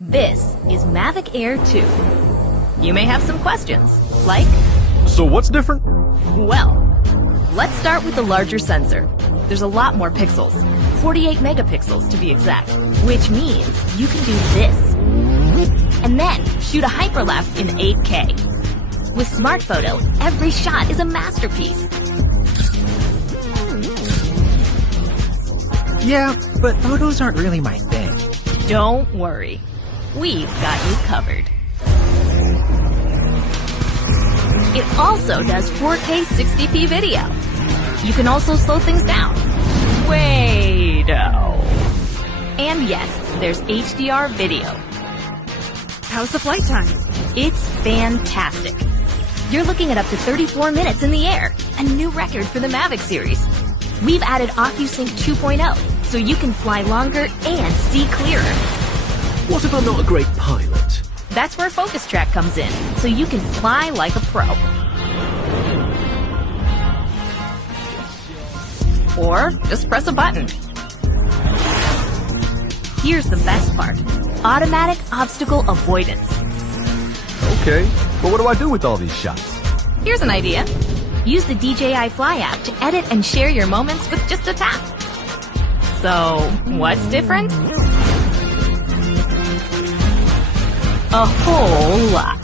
This is Mavic Air 2. You may have some questions, like, So what's different? well, let's start with the larger sensor. There's a lot more pixels, 48 megapixels to be exact, which means you can do this. And then shoot a hyperlapse in 8K. With Smart Photo, every shot is a masterpiece. Yeah, but photos aren't really my thing. Don't worry, we've got you covered. It also does 4K 60p video. You can also slow things down. Way-do. And yes, there's HDR video. How's the flight time? It's fantastic. You're looking at up to 34 minutes in the air, a new record for the Mavic series. We've added OcuSync 2.0, so you can fly longer and see clearer. What if I'm not a great pilot? That's where Focus Track comes in, so you can fly like a pro. Or just press a button. Here's the best part: automatic obstacle avoidance. Okay, but what do I do with all these shots? Here's an idea. Use the DJI Fly app to edit and share your moments with just a tap. So, what's different? A whole lot.